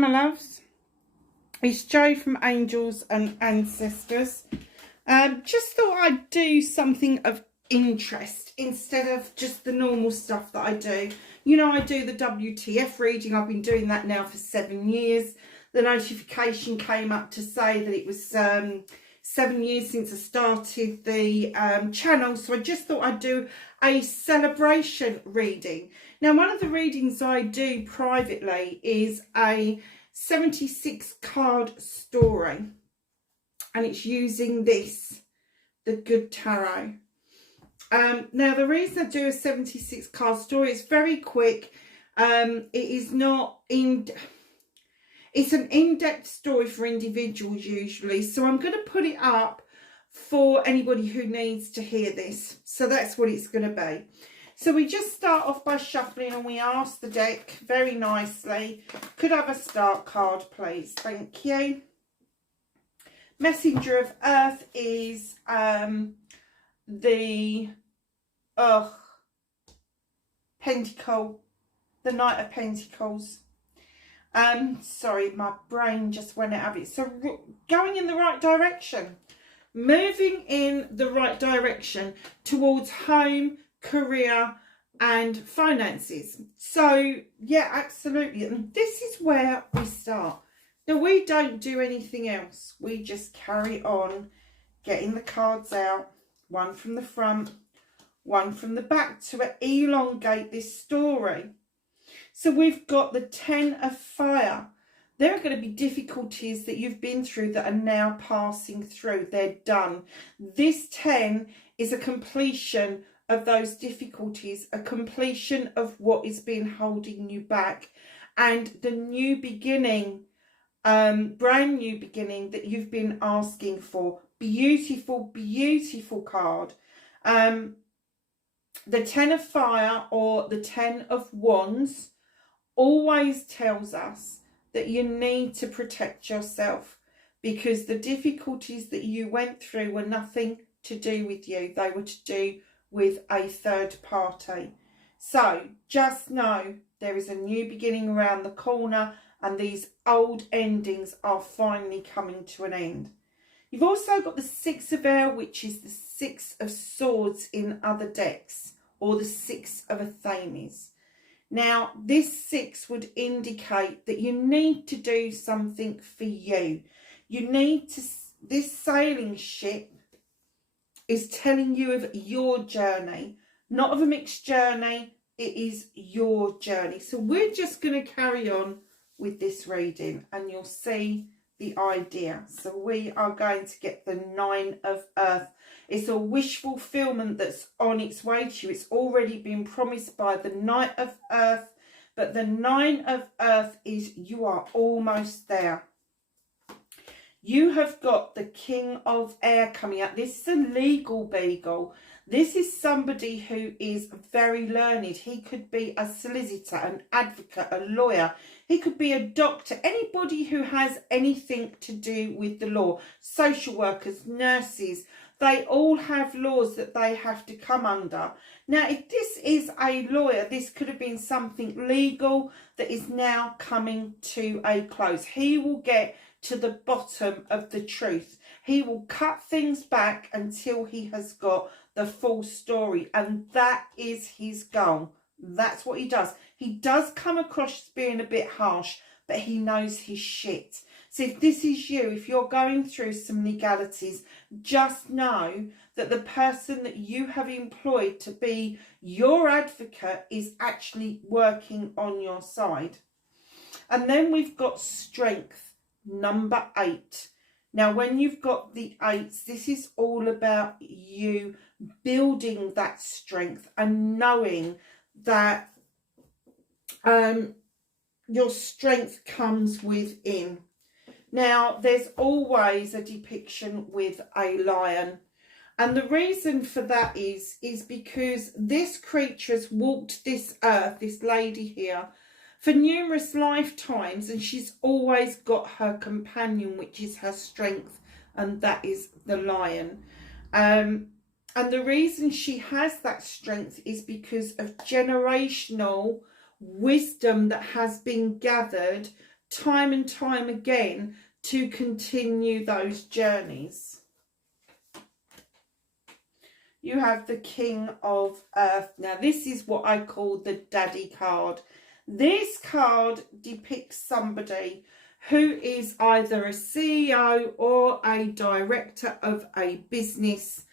my loves, it's Jo from Angels and Ancestors. Just thought I'd do something of interest instead of just the normal stuff that I do. You know, I do the WTF reading. I've been doing that now for 7 years. The notification came up to say that it was 7 years since I started the channel, so I just thought I'd do a celebration reading. Now, one of the readings I do privately is a 76 card story, and it's using this, the Good Tarot. Now, the reason I do a 76 card story is very quick. It is not it's an in-depth story for individuals usually, so I'm going to put it up for anybody who needs to hear this. So that's what it's going to be. So we just start off by shuffling, and we ask the deck very nicely, could I have a start card, please? Thank you. Messenger of Earth is the Pentacle, the Knight of Pentacles. Sorry, my brain just went out of it. So going in the right direction, moving in the right direction towards home, career and finances. So yeah, absolutely. And this is where we start. Now, we don't do anything else. We just carry on getting the cards out, one from the front, one from the back, to elongate this story. So we've got the 10 of Fire. There are going to be difficulties that you've been through that are now passing through. They're done. This 10 is a completion of those difficulties, a completion of what has been holding you back, and the new beginning, brand new beginning that you've been asking for. Beautiful, beautiful card. The 10 of Fire, or the 10 of Wands, always tells us that you need to protect yourself, because the difficulties that you went through were nothing to do with you. They were to do with a third party. So just know there is a new beginning around the corner, and these old endings are finally coming to an end. You've also got the 6 of Air, which is the 6 of Swords in other decks, or the 6 of Athames. Now, this 6 would indicate that you need to do something for you. You need to, this sailing ship is telling you of your journey, not of a mixed journey. It is your journey. So we're just going to carry on with this reading, and you'll see the idea. So we are going to get the 9 of Earth. It's a wish fulfillment that's on its way to you. It's already been promised by the Knight of Earth, but the 9 of Earth is you are almost there. You have got the King of Air coming out. This is a legal beagle. This is somebody who is very learned. He could be a solicitor, an advocate, a lawyer. He could be a doctor, anybody who has anything to do with the law. Social workers, nurses, they all have laws that they have to come under. Now, if this is a lawyer, this could have been something legal that is now coming to a close. He will get to the bottom of the truth. He will cut things back until he has got the full story, and that is his goal. That's what he does. He does come across as being a bit harsh, but he knows his shit. So if this is you, if you're going through some legalities, just know that the person that you have employed to be your advocate is actually working on your side. And then we've got Strength, number 8. Now, when you've got the 8s, this is all about you building that strength and knowing that your strength comes within. Now, there's always a depiction with a lion. And the reason for that is because this creature has walked this earth, this lady here, for numerous lifetimes, and she's always got her companion, which is her strength, and that is the lion. And the reason she has that strength is because of generational wisdom that has been gathered time and time again to continue those journeys. You have the King of Earth. Now, this is what I call the daddy card. This card depicts somebody who is either a CEO or a director of a business,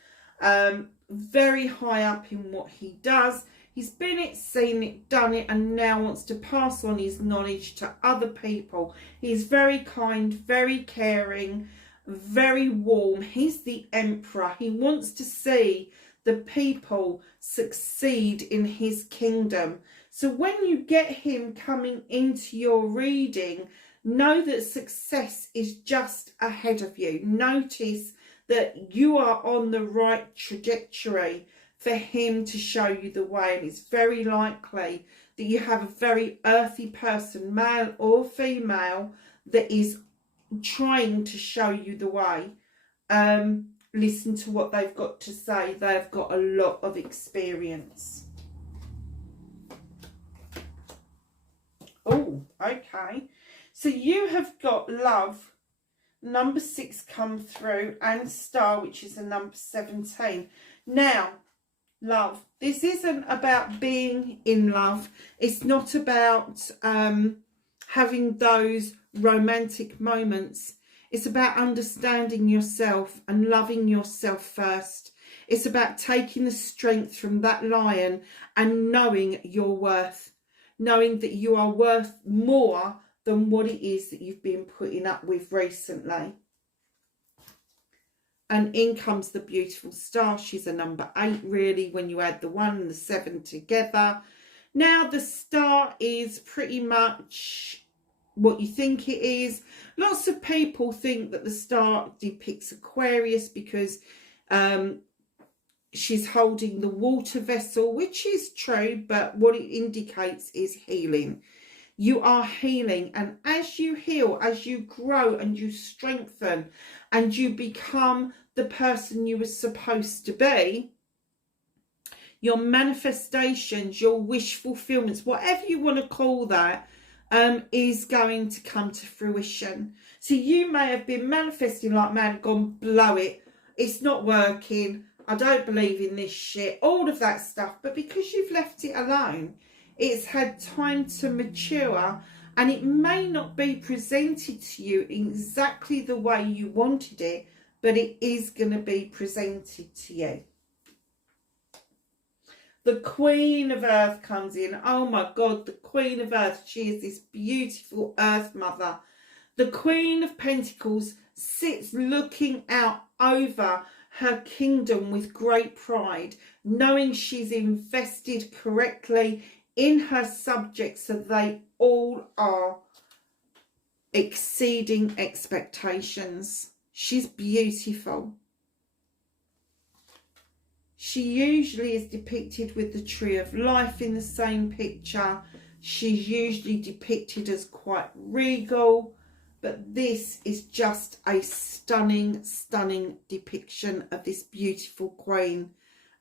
very high up in what he does. He's been it, seen it, done it, and now wants to pass on his knowledge to other people. He's very kind, very caring, very warm. He's the Emperor. He wants to see the people succeed in his kingdom. So when you get him coming into your reading, know that success is just ahead of you. Notice that you are on the right trajectory for him to show you the way. And it's very likely that you have a very earthy person, male or female, that is trying to show you the way. Listen to what they've got to say. They've got a lot of experience. Oh, okay. So you have got love, number 6 come through, and star, which is the number 17. Now, love. This isn't about being in love. It's not about having those romantic moments. It's about understanding yourself and loving yourself first. It's about taking the strength from that lion and knowing your worth. Knowing that you are worth more than what it is that you've been putting up with recently. And in comes the beautiful star. She's a number 8, really, when you add the 1 and the 7 together. Now, the star is pretty much what you think it is. Lots of people think that the star depicts Aquarius because she's holding the water vessel, which is true, but what it indicates is healing. You are healing, and as you heal, as you grow and you strengthen and you become the person you were supposed to be, your manifestations, your wish fulfillments, whatever you want to call that, is going to come to fruition. So you may have been manifesting like man, gone blow it, it's not working, I don't believe in this shit, all of that stuff, but because you've left it alone, it's had time to mature, and it may not be presented to you exactly the way you wanted it, but it is going to be presented to you. The Queen of Earth comes in. Oh my God, the Queen of Earth. She is this beautiful Earth Mother. The Queen of Pentacles sits looking out over her kingdom with great pride, knowing she's invested correctly in her subjects, so they all are exceeding expectations. She's beautiful. She usually is depicted with the Tree of Life in the same picture. She's usually depicted as quite regal, but this is just a stunning, stunning depiction of this beautiful queen.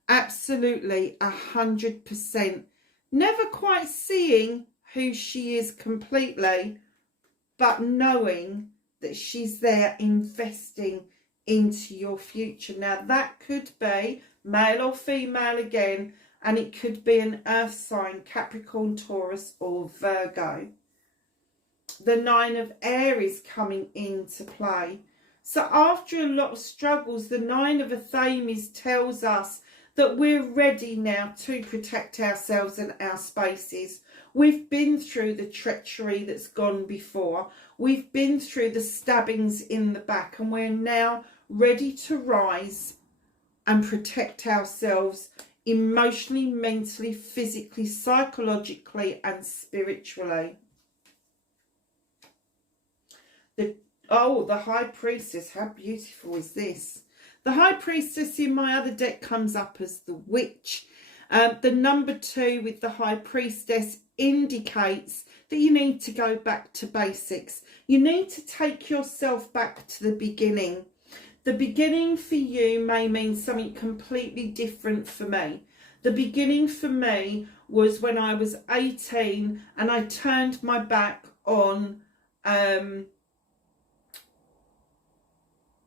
Absolutely 100%. Never quite seeing who she is completely, but knowing that she's there investing into your future. Now, that could be male or female again, and it could be an earth sign, Capricorn, Taurus or Virgo. The 9 of Air is coming into play. So after a lot of struggles, the 9 of Athames tells us that we're ready now to protect ourselves and our spaces. We've been through the treachery that's gone before. We've been through the stabbings in the back, and we're now ready to rise and protect ourselves emotionally, mentally, physically, psychologically and spiritually. The High Priestess, how beautiful is this? The High Priestess in my other deck comes up as the Witch. The number 2 with the High Priestess indicates that you need to go back to basics. You need to take yourself back to the beginning. The beginning for you may mean something completely different for me. The beginning for me was when I was 18 and I turned my back on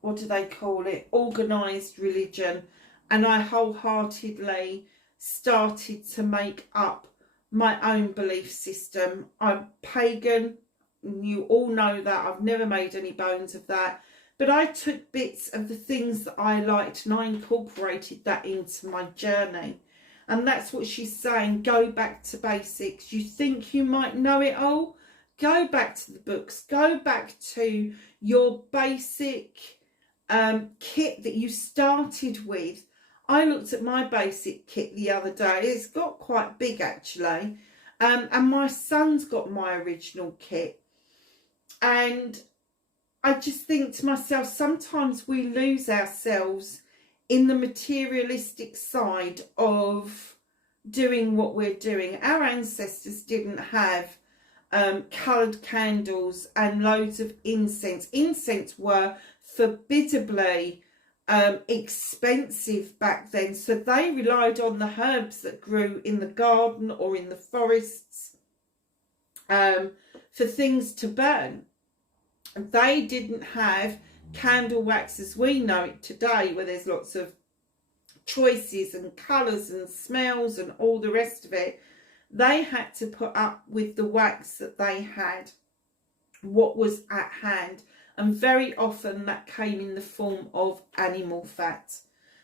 what do they call it, organised religion, and I wholeheartedly started to make up my own belief system. I'm pagan, you all know that, I've never made any bones of that, but I took bits of the things that I liked and I incorporated that into my journey. And that's what she's saying, go back to basics. You think you might know it all? Go back to the books, go back to your basic kit that you started with. I looked at my basic kit the other day. It's got quite big actually, and my son's got my original kit. And I just think to myself, sometimes we lose ourselves in the materialistic side of doing what we're doing. Our ancestors didn't have coloured candles and loads of incense. Incense were forbiddably expensive back then, so they relied on the herbs that grew in the garden or in the forests for things to burn. They didn't have candle wax as we know it today, where there's lots of choices and colours and smells and all the rest of it. They had to put up with the wax that they had, what was at hand, and very often that came in the form of animal fat.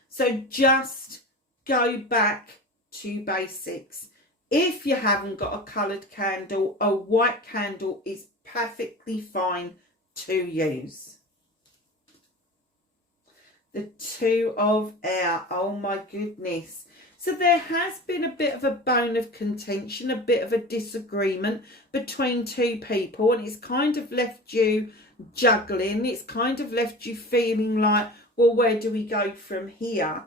So just go back to basics. If you haven't got a coloured candle, a white candle is perfectly fine to use. The Two of Air, oh my goodness. So there has been a bit of a bone of contention, a bit of a disagreement between two people, and it's kind of left you juggling. It's kind of left you feeling like, well, where do we go from here?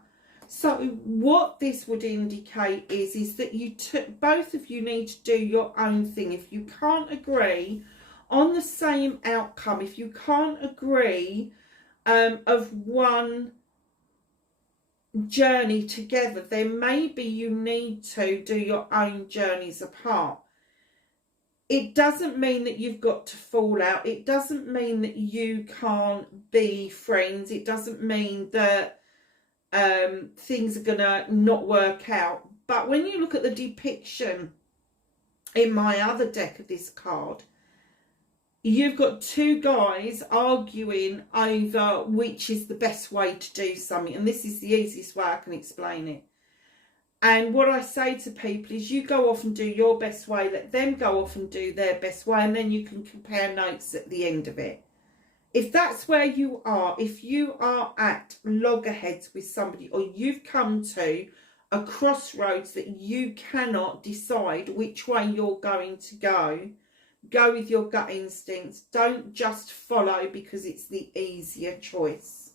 So what this would indicate is that both of you need to do your own thing. If you can't agree on the same outcome, if you can't agree of one journey together, then maybe you need to do your own journeys apart. It doesn't mean that you've got to fall out. It doesn't mean that you can't be friends. It doesn't mean that things are gonna not work out. But when you look at the depiction in my other deck of this card, you've got two guys arguing over which is the best way to do something. And this is the easiest way I can explain it. And what I say to people is, you go off and do your best way, let them go off and do their best way, and then you can compare notes at the end of it. If that's where you are, if you are at loggerheads with somebody, or you've come to a crossroads that you cannot decide which way you're going to go with your gut instincts. Don't just follow because it's the easier choice.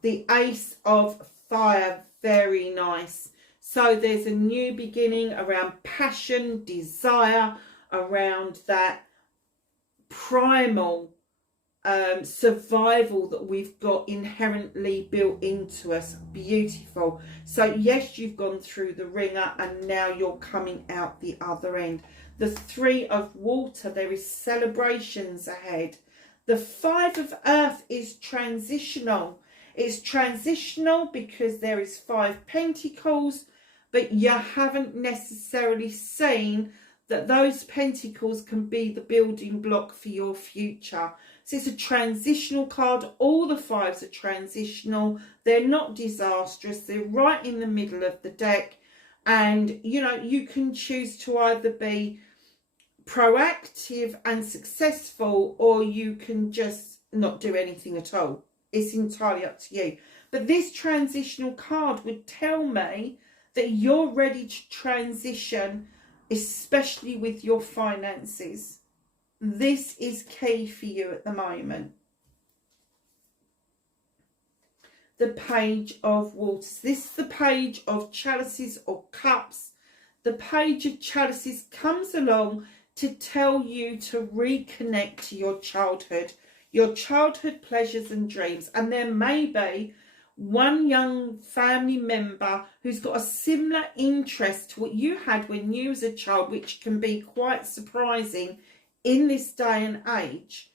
The Ace of Fire, very nice. So there's a new beginning around passion, desire, around that primal survival that we've got inherently built into us. Beautiful. So yes, you've gone through the ringer and now you're coming out the other end. The Three of Water, there is celebrations ahead. The Five of Earth is transitional. It's transitional because there is 5 pentacles, but you haven't necessarily seen that those pentacles can be the building block for your future. So it's a transitional card. All the fives are transitional. They're not disastrous. They're right in the middle of the deck. And, you know, you can choose to either be proactive and successful, or you can just not do anything at all. It's entirely up to you. But this transitional card would tell me that you're ready to transition, especially with your finances. This is key for you at the moment. The Page of Waters. This is the Page of Chalices or Cups. The Page of Chalices comes along to tell you to reconnect to your childhood pleasures and dreams. And there may be one young family member who's got a similar interest to what you had when you was a child, which can be quite surprising in this day and age.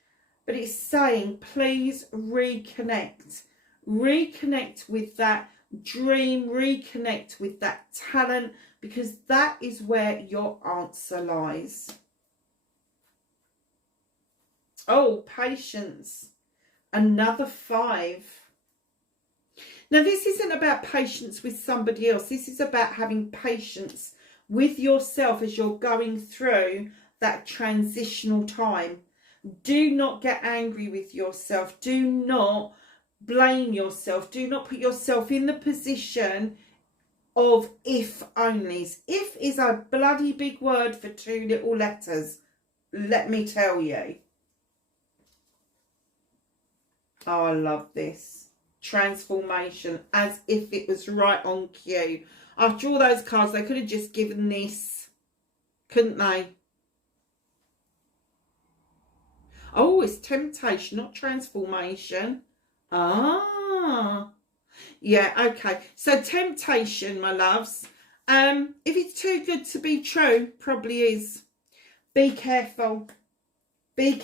But it's saying, please reconnect. Reconnect with that dream, reconnect with that talent, because that is where your answer lies. Oh, patience. Another 5. Now, this isn't about patience with somebody else. This is about having patience with yourself as you're going through that transitional time. Do not get angry with yourself. Do not blame yourself. Do not put yourself in the position of if onlys. If is a bloody big word for 2 little letters. Let me tell you. Oh, I love this. Transformation, as if it was right on cue. After all those cards, they could have just given this, couldn't they? Oh, it's temptation, not transformation. Ah, yeah, okay. So temptation, my loves. If it's too good to be true, probably is. Be careful. Be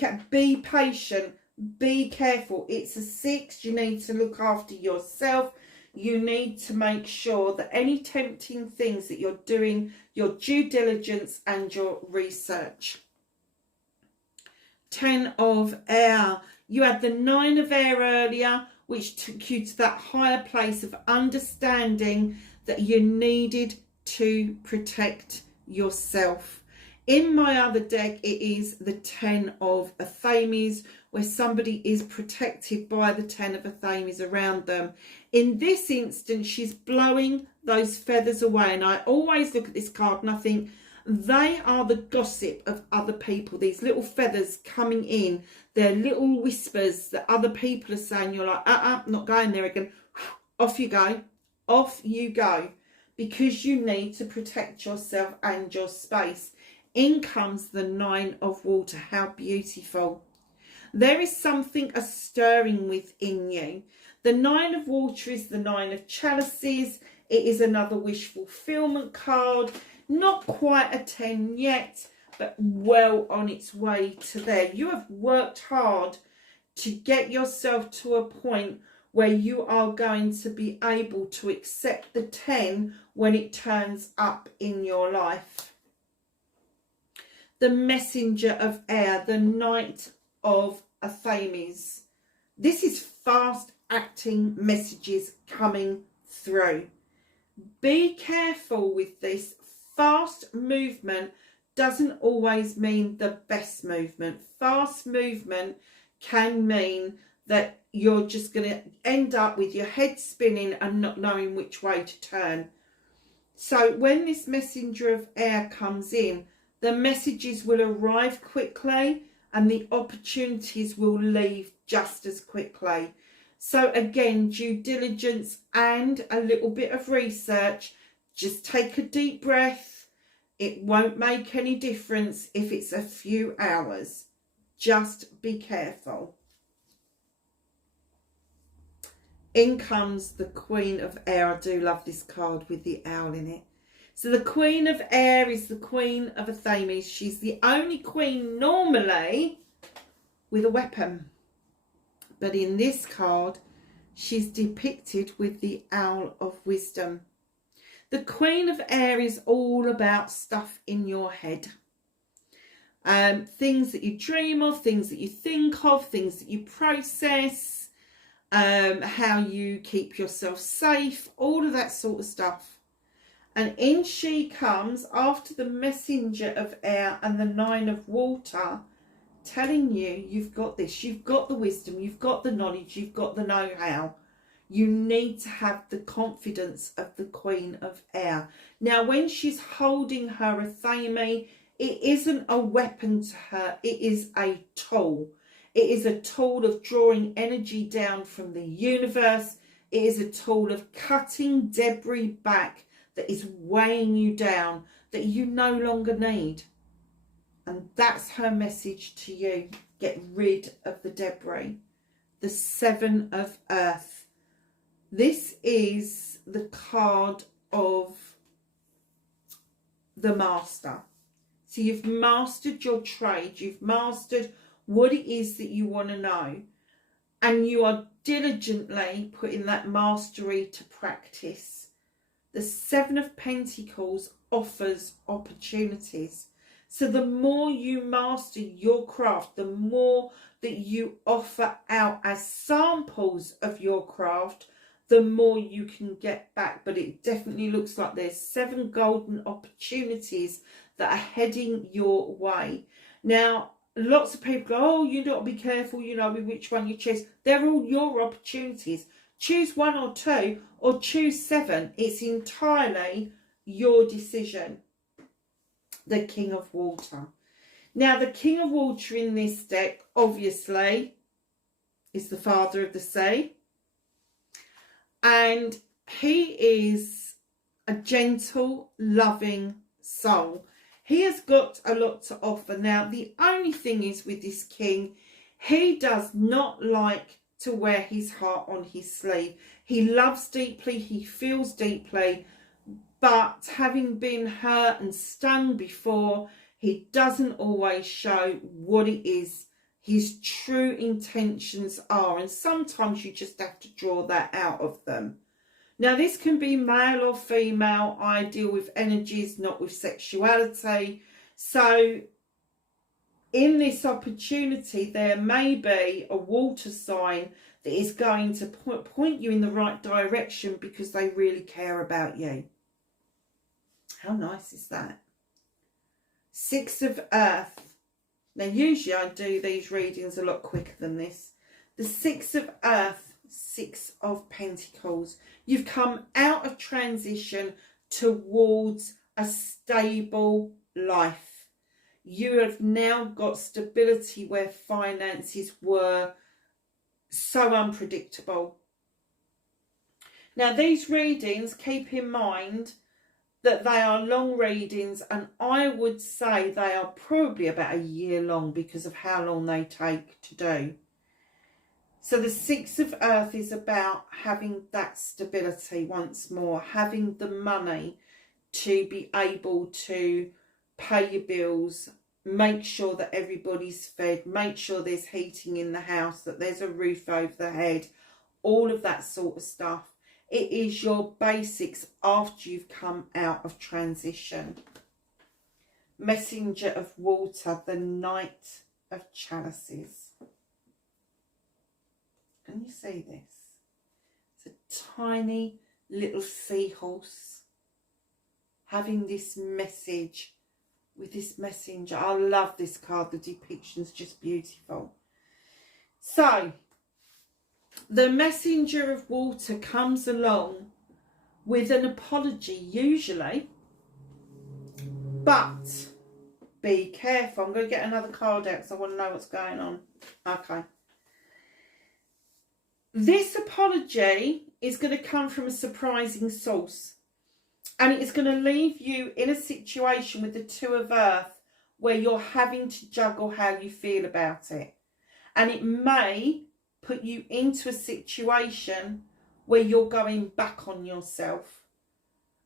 patient. Be careful. It's a 6. You need to look after yourself. You need to make sure that any tempting things that you're doing, your due diligence and your research. 10 of air. You had the 9 of air earlier, which took you to that higher place of understanding that you needed to protect yourself. In my other deck, it is the 10 of Athames, where somebody is protected by the 10 of Athames around them. In this instance, she's blowing those feathers away. And I always look at this card and I think, they are the gossip of other people. These little feathers coming in. They're little whispers that other people are saying. You're like, not going there again. Off you go. Off you go. Because you need to protect yourself and your space. In comes the 9 of water. How beautiful. There is something a stirring within you. The 9 of water is the 9 of chalices. It is another wish fulfillment card. Not quite a 10 yet, but well on its way to there. You have worked hard to get yourself to a point where you are going to be able to accept the 10 when it turns up in your life. The messenger of air, the Knight of Athames. This is fast acting messages coming through. Be careful with this. Fast movement doesn't always mean the best movement. Fast movement can mean that you're just going to end up with your head spinning and not knowing which way to turn. So when this messenger of air comes in, the messages will arrive quickly and the opportunities will leave just as quickly. So again, due diligence and a little bit of research. Just take a deep breath. It won't make any difference if it's a few hours. Just be careful. In comes the Queen of Air. I do love this card with the owl in it. So the Queen of Air is the Queen of Athames. She's the only queen normally with a weapon. But in this card, she's depicted with the Owl of Wisdom. The Queen of Air is all about stuff in your head. Things that you dream of, things that you think of, things that you process, how you keep yourself safe, all of that sort of stuff. And in she comes after the messenger of air and the 9 of water, telling you you've got this, you've got the wisdom, you've got the knowledge, you've got the know-how. You need to have the confidence of the Queen of Air. Now, when she's holding her Athame, it isn't a weapon to her. It is a tool. It is a tool of drawing energy down from the universe. It is a tool of cutting debris back that is weighing you down, that you no longer need. And that's her message to you. Get rid of the debris. The 7 of Earth. This is the card of the Master. So you've mastered your trade, you've mastered what it is that you want to know, and you are diligently putting that mastery to practice. The Seven of Pentacles offers opportunities. So the more you master your craft, the more that you offer out as samples of your craft, the more you can get back. But it definitely looks like there's 7 golden opportunities that are heading your way. Now, lots of people go, oh, you got to be careful, you know, with which one you choose. They're all your opportunities. Choose 1 or 2 or choose 7. It's entirely your decision. The King of Water. Now, the King of Water in this deck, obviously, is the Father of the Sea. And he is a gentle, loving soul. He has got a lot to offer. Now, the only thing is with this king, he does not like to wear his heart on his sleeve. He loves deeply, he feels deeply, but having been hurt and stung before, he doesn't always show what it is his true intentions are. And sometimes you just have to draw that out of them. Now, this can be male or female. I deal with energies, not with sexuality. So in this opportunity, there may be a water sign that is going to point you in the right direction because they really care about you. How nice is that? 6 of Earth. Now, usually I do these readings a lot quicker than this. The 6 of Earth, 6 of Pentacles. You've come out of transition towards a stable life. You have now got stability where finances were so unpredictable. Now, these readings, keep in mind that they are long readings, and I would say they are probably about a year long because of how long they take to do. So the 6 of Earth is about having that stability once more, having the money to be able to pay your bills, make sure that everybody's fed, make sure there's heating in the house, that there's a roof over the head, all of that sort of stuff. It is your basics after you've come out of transition. Messenger of Water, the Knight of Chalices. Can you see this? It's a tiny little seahorse having this message with this messenger. I love this card. The depiction's just beautiful. So, the Messenger of Water comes along with an apology, usually. But be careful. I'm going to get another card out because I want to know what's going on. Okay. This apology is going to come from a surprising source. And it's going to leave you in a situation with the 2 of Earth where you're having to juggle how you feel about it. And it may put you into a situation where you're going back on yourself.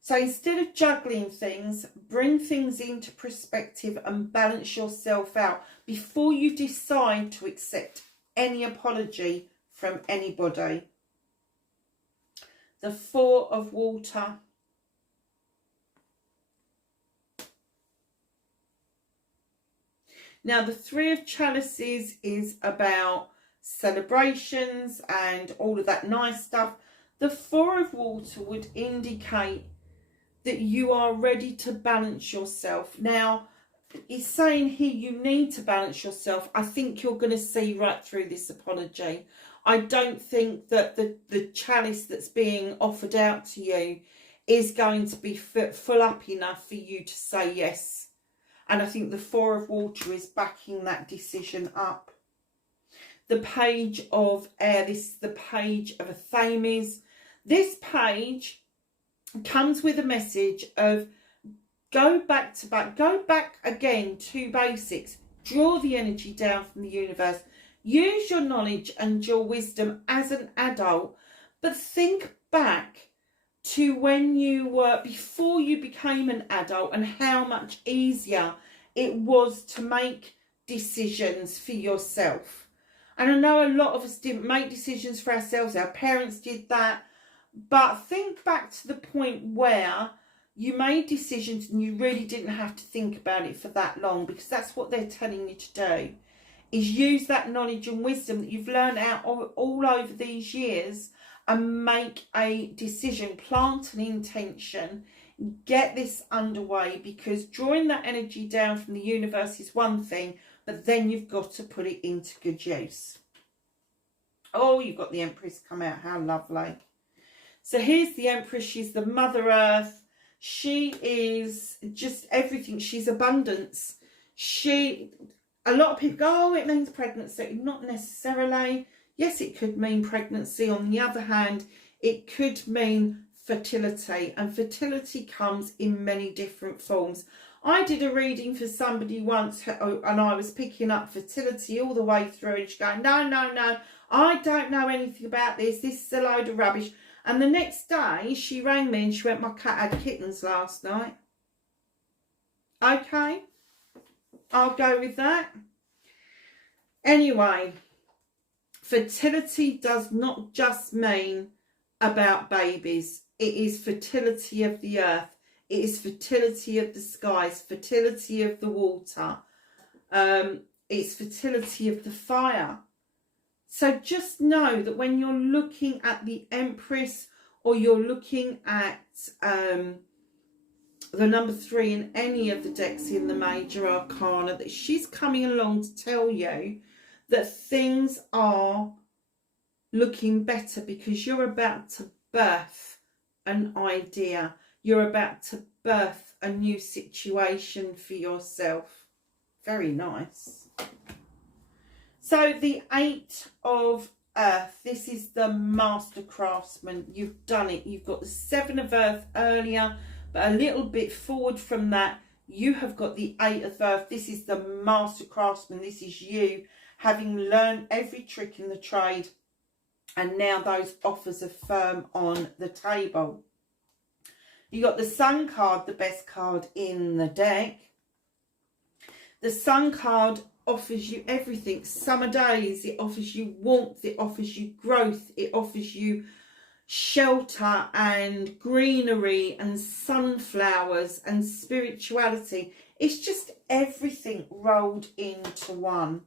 So instead of juggling things, bring things into perspective and balance yourself out before you decide to accept any apology from anybody. The 4 of Water. Now, the 3 of Chalices is about celebrations and all of that nice stuff. The 4 of Water would indicate that you are ready to balance yourself. Now, it's saying here you need to balance yourself. I think you're going to see right through this apology. I don't think that the chalice that's being offered out to you is going to be full up enough for you to say yes. And I think the 4 of Water is backing that decision up. The Page of Air, this is the Page of Athames. This page comes with a message of go back to back, go back again to basics. Draw the energy down from the universe. Use your knowledge and your wisdom as an adult, but think back to when you were, before you became an adult, and how much easier It was to make decisions for yourself. And I know a lot of us didn't make decisions for ourselves. Our parents did that. But think back to the point where you made decisions and you really didn't have to think about it for that long, because that's what they're telling you to do, is use that knowledge and wisdom that you've learned out all over these years and make a decision, plant an intention, get this underway, because drawing that energy down from the universe is one thing, but then you've got to put it into good use. Oh, you've got the Empress come out. How lovely. So here's the Empress. She's the Mother Earth. She is just everything. She's abundance. A lot of people go, oh, it means pregnancy. Not necessarily. Yes, it could mean pregnancy. On the other hand, it could mean fertility. And fertility comes in many different forms. I did a reading for somebody once and I was picking up fertility all the way through. And she's going, no, I don't know anything about this. This is a load of rubbish. And the next day, she rang me and she went, my cat had kittens last night. Okay, I'll go with that. Anyway, fertility does not just mean about babies. It is fertility of the earth. It is fertility of the skies, fertility of the water. It's fertility of the fire. So just know that when you're looking at the Empress, or you're looking at the number 3 in any of the decks in the Major Arcana, that she's coming along to tell you that things are looking better, because you're about to birth an idea. You're about to birth a new situation for yourself. Very nice. So the 8 of Earth, this is the Master Craftsman. You've done it. You've got the 7 of Earth earlier, but a little bit forward from that, you have got the 8 of Earth. This is the Master Craftsman. This is you having learned every trick in the trade, and now those offers are firm on the table. You got the Sun card, the best card in the deck. The Sun card offers you everything. Summer days, it offers you warmth, it offers you growth, it offers you shelter and greenery and sunflowers and spirituality. It's just everything rolled into one.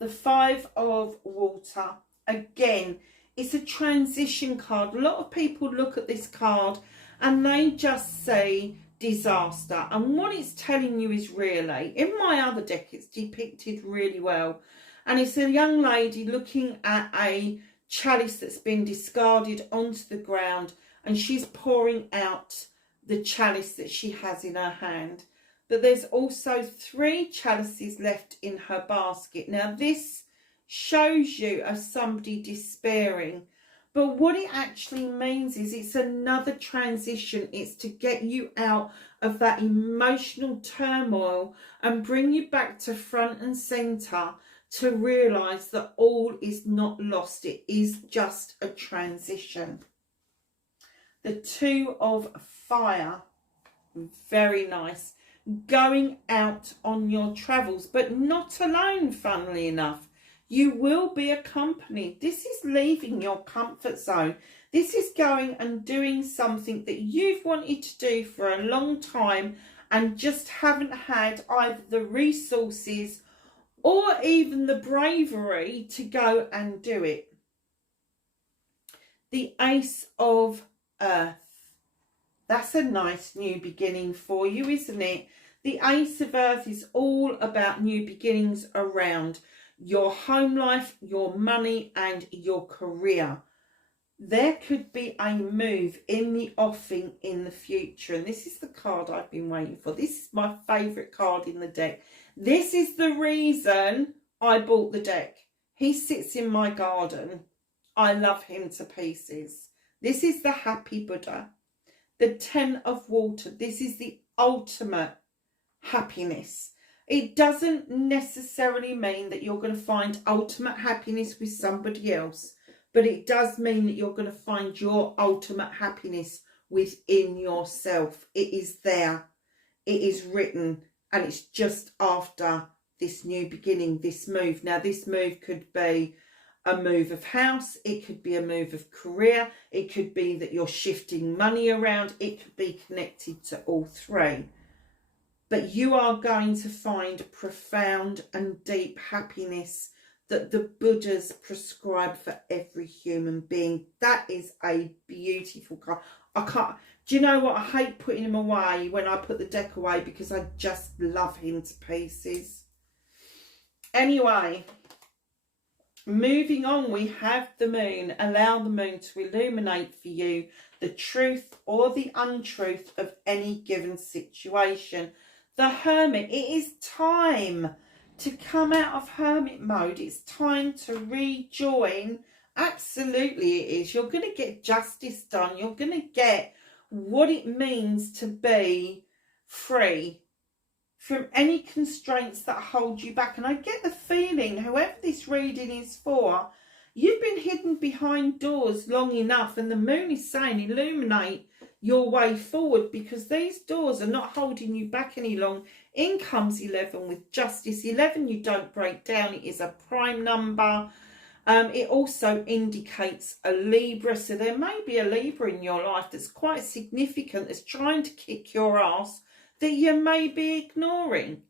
The 5 of Water, again, it's a transition card. A lot of people look at this card and they just say disaster, and what it's telling you is, really, in my other deck it's depicted really well, and it's a young lady looking at a chalice that's been discarded onto the ground, and she's pouring out the chalice that she has in her hand, but there's also 3 chalices left in her basket. Now this shows you of somebody despairing, but what it actually means is it's another transition. It's to get you out of that emotional turmoil and bring you back to front and centre, to realise that all is not lost. It is just a transition. The 2 of Fire, very nice. Going out on your travels, but not alone, funnily enough. You will be accompanied. This is leaving your comfort zone. This is going and doing something that you've wanted to do for a long time and just haven't had either the resources or even the bravery to go and do it. The Ace of Earth. That's a nice new beginning for you, isn't it? The Ace of Earth is all about new beginnings around your home life, your money and your career. There could be a move in the offing in the future, and this is the card I've been waiting for. This is my favourite card in the deck. This is the reason I bought the deck. He sits in my garden. I love him to pieces. This is the Happy Buddha. The 10 of Water. This is the ultimate happiness. It doesn't necessarily mean that you're going to find ultimate happiness with somebody else, but it does mean that you're going to find your ultimate happiness within yourself. It is there. it is written, and it's just after this new beginning, this move. Now, this move could be a move of house, it could be a move of career, it could be that you're shifting money around, it could be connected to all three. But you are going to find profound and deep happiness that the Buddhas prescribe for every human being. That is a beautiful card. I can't, do you know what? I hate putting him away when I put the deck away because I just love him to pieces. Anyway, moving on, we have the moon. Allow the moon to illuminate for you the truth or the untruth of any given situation. The Hermit, it is time to come out of hermit mode. It's time to rejoin. Absolutely it is. You're going to get justice done. You're going to get what it means to be free from any constraints that hold you back. And I get the feeling, whoever this reading is for, you've been hidden behind doors long enough, and the moon is saying illuminate your way forward, because these doors are not holding you back any long. In comes 11 with justice. 11, you don't break down. It is a prime number. It also indicates a Libra. So there may be a Libra in your life that's quite significant, that's trying to kick your ass, that you may be ignoring.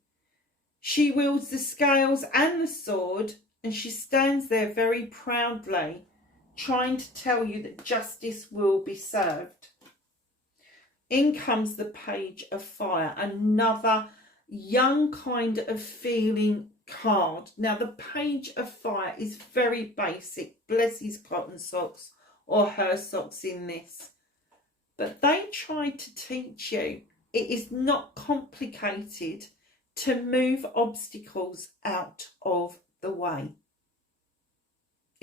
She wields the scales and the sword, and she stands there very proudly, trying to tell you that justice will be served. In comes the Page of Fire, another young kind of feeling card. Now, the Page of Fire is very basic. Bless his cotton socks or her socks in this. But they try to teach you it is not complicated to move obstacles out of the way.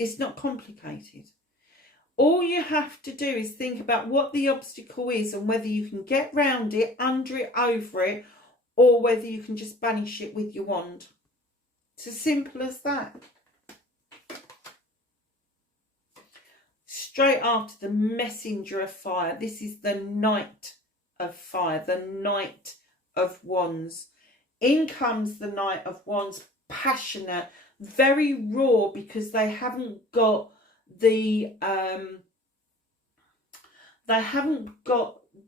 It's not complicated. All you have to do is think about what the obstacle is and whether you can get round it, under it, over it, or whether you can just banish it with your wand. It's as simple as that. Straight after the Messenger of Fire, this is the Knight of Fire, the Knight of Wands. In comes the Knight of Wands, passionate, very raw, because they haven't got the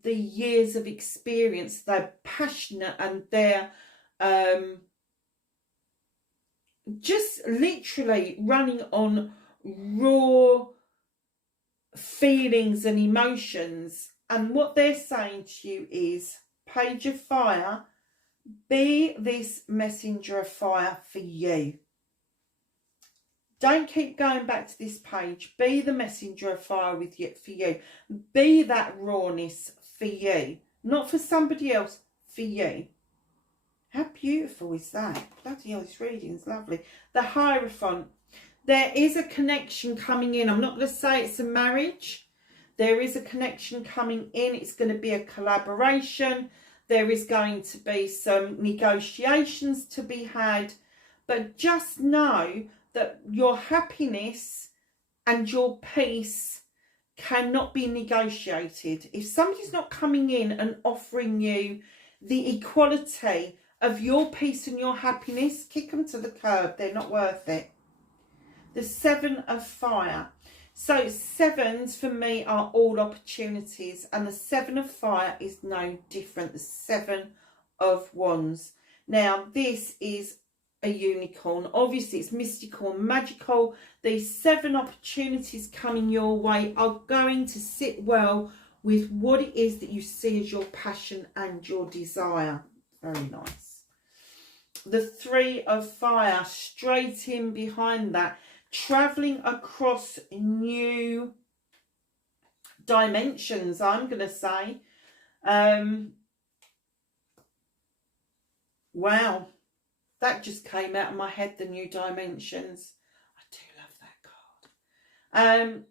years of experience. They're passionate, and they're just literally running on raw feelings and emotions. And what they're saying to you is, Page of Fire, be this Messenger of Fire for you. Don't keep going back to this page. Be the Messenger of Fire with you, for you. Be that rawness for you. Not for somebody else, for you. How beautiful is that? Bloody hell, this reading is lovely. The Hierophant. There is a connection coming in. I'm not going to say it's a marriage. There is a connection coming in. It's going to be a collaboration. There is going to be some negotiations to be had. But just know that your happiness and your peace cannot be negotiated. If somebody's not coming in and offering you the equality of your peace and your happiness, kick them to the curb. They're not worth it. The Seven of Fire. So sevens for me are all opportunities, and the Seven of Fire is no different. The Seven of Wands. Now, this is a unicorn. Obviously, it's mystical and magical. These 7 opportunities coming your way are going to sit well with what it is that you see as your passion and your desire. Very nice. The 3 of Fire, straight in behind that, travelling across new dimensions, I'm going to say. Wow. That just came out of my head, the new dimensions. I do love that card.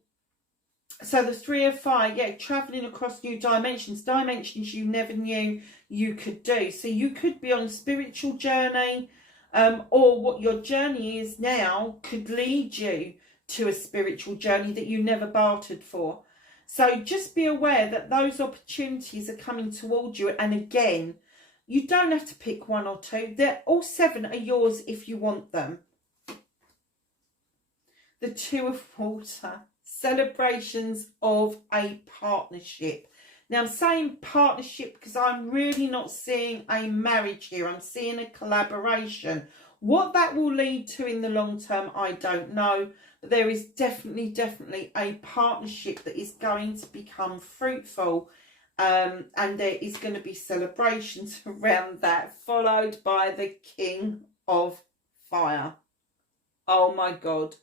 So the 3 of Fire, yeah, travelling across new dimensions. Dimensions you never knew you could do. So you could be on a spiritual journey, or what your journey is now could lead you to a spiritual journey that you never bartered for. So just be aware that those opportunities are coming towards you. And again, You don't have to pick one or two. They're all 7 are yours if you want them. The 2 of Water. Celebrations of a partnership. Now, I'm saying partnership because I'm really not seeing a marriage here. I'm seeing a collaboration. What that will lead to in the long term, I don't know. But there is definitely a partnership that is going to become fruitful. And there is going to be celebrations around that, followed by the King of Fire. Oh my God.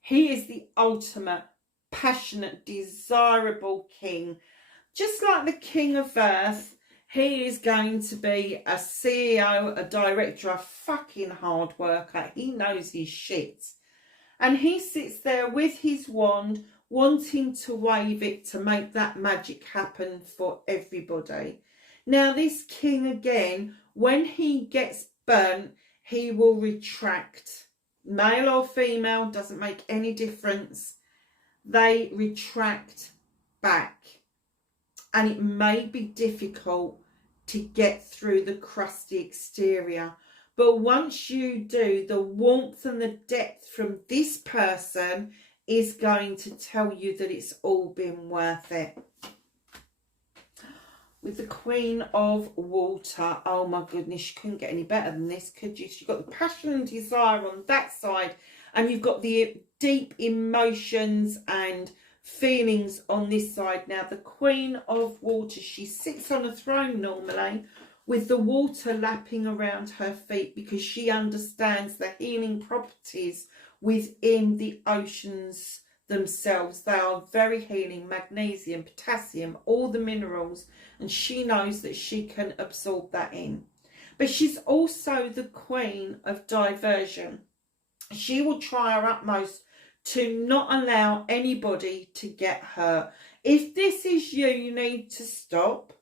He is the ultimate, passionate, desirable king. Just like the King of Earth, he is going to be a CEO, a director, a fucking hard worker. He knows his shit. And he sits there with his wand, wanting to wave it to make that magic happen for everybody. Now, this king, again, when he gets burnt, he will retract. Male or female, doesn't make any difference. They retract back. And it may be difficult to get through the crusty exterior. But once you do, the warmth and the depth from this person is going to tell you that it's all been worth it. With the Queen of Water, oh my goodness, you couldn't get any better than this, could you? So you've got the passion and desire on that side, and you've got the deep emotions and feelings on this side. Now, the Queen of Water, she sits on a throne normally with the water lapping around her feet because she understands the healing properties within the oceans themselves. They are very healing, magnesium, potassium, all the minerals, and she knows that she can absorb that in. But she's also the queen of diversion. She will try her utmost to not allow anybody to get hurt. If this is you, you need to stop.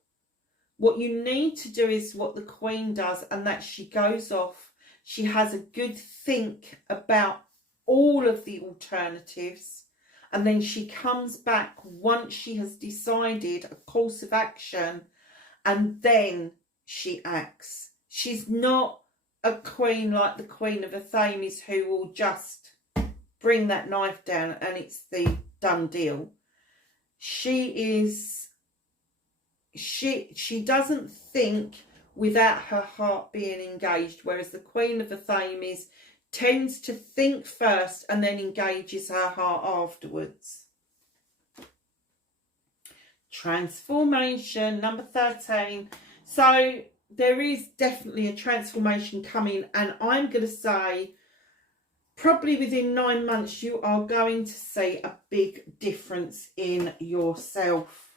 What you need to do is what the Queen does, and that she goes off. She has a good think about all of the alternatives, and then she comes back once she has decided a course of action, and then she acts. She's not a queen like the Queen of Athames who will just bring that knife down and it's the done deal. She doesn't think without her heart being engaged, whereas the Queen of Athames tends to think first and then engages her heart afterwards. Transformation, number 13. So there is definitely a transformation coming, and I'm going to say probably within 9 months you are going to see a big difference in yourself.